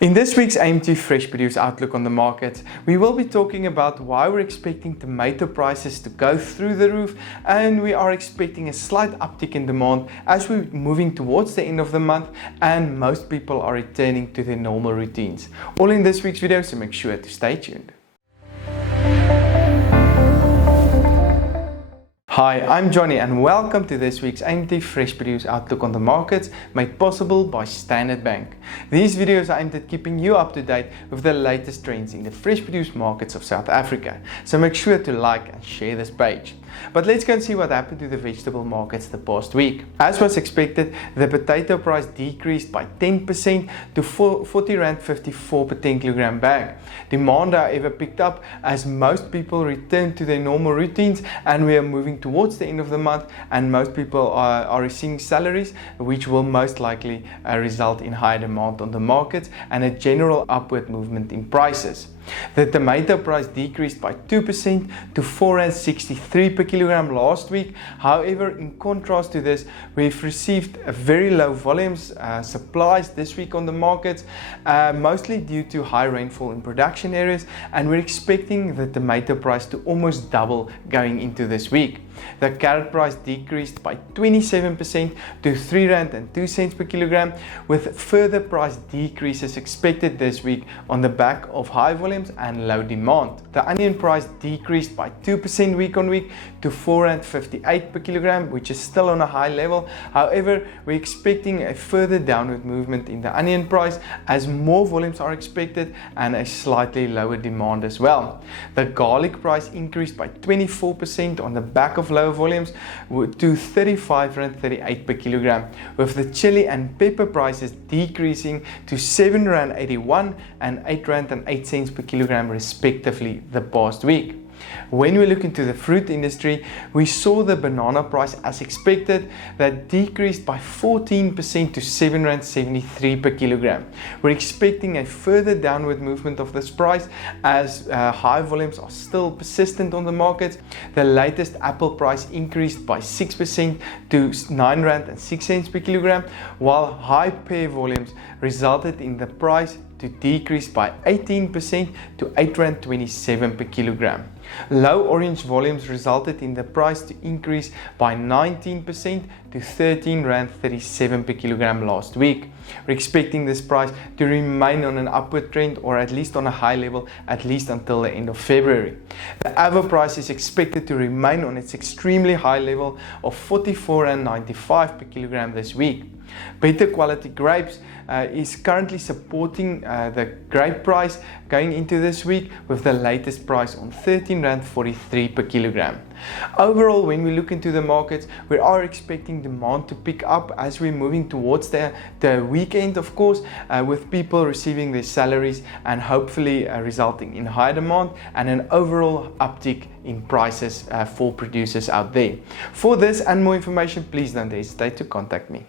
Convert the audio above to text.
In this week's AMT Fresh Produce Outlook on the market, we will be talking about why we're expecting tomato prices to go through the roof, and we are expecting a slight uptick in demand as we're moving towards the end of the month and most people are returning to their normal routines. All in this week's video, so make sure to stay tuned. Hi, I'm Johnny and welcome to this week's AMT Fresh Produce Outlook on the markets, made possible by Standard Bank. These videos are aimed at keeping you up to date with the latest trends in the fresh produce markets of South Africa, so make sure to like and share this page. But let's go and see what happened to the vegetable markets the past week. As was expected, the potato price decreased by 10% to R40.54 per 10 kilogram bag. Demand, however, picked up as most people returned to their normal routines and we are moving towards the end of the month, and most people are receiving salaries, which will most likely result in higher demand on the markets and a general upward movement in prices. The tomato price decreased by 2% to R4.63 per kilogram last week. However, in contrast to this, we've received very low volumes supplies this week on the markets, mostly due to high rainfall in production areas, and we're expecting the tomato price to almost double going into this week. The carrot price decreased by 27% to R3.02 per kilogram, with further price decreases expected this week on the back of high volumes and low demand. The onion price decreased by 2% week on week to R4.58 per kilogram, which is still on a high level. However, we're expecting a further downward movement in the onion price as more volumes are expected and a slightly lower demand as well. The garlic price increased by 24% on the back of lower volumes to R35.38 per kilogram, with the chili and pepper prices decreasing to R7.81 and R8.08 per kilogram respectively the past week. When we look into the fruit industry, we saw the banana price, as expected, that decreased by 14% to R7.73 per kilogram. We're expecting a further downward movement of this price as high volumes are still persistent on the market. The latest apple price increased by 6% to R9.06 per kilogram, while high pear volumes resulted in the price to decrease by 18% to R8.27 per kilogram. Low orange volumes resulted in the price to increase by 19% to R13.37 per kilogram last week. We're expecting this price to remain on an upward trend, or at least on a high level, at least until the end of February. The avo price is expected to remain on its extremely high level of R44.95 per kilogram this week. Better quality grapes is currently supporting the grape price going into this week, with the latest price on R13.43 per kilogram. Overall, when we look into the markets, we are expecting demand to pick up as we're moving towards the weekend, of course, with people receiving their salaries and hopefully resulting in higher demand and an overall uptick in prices for producers out there. For this and more information, please don't hesitate to contact me.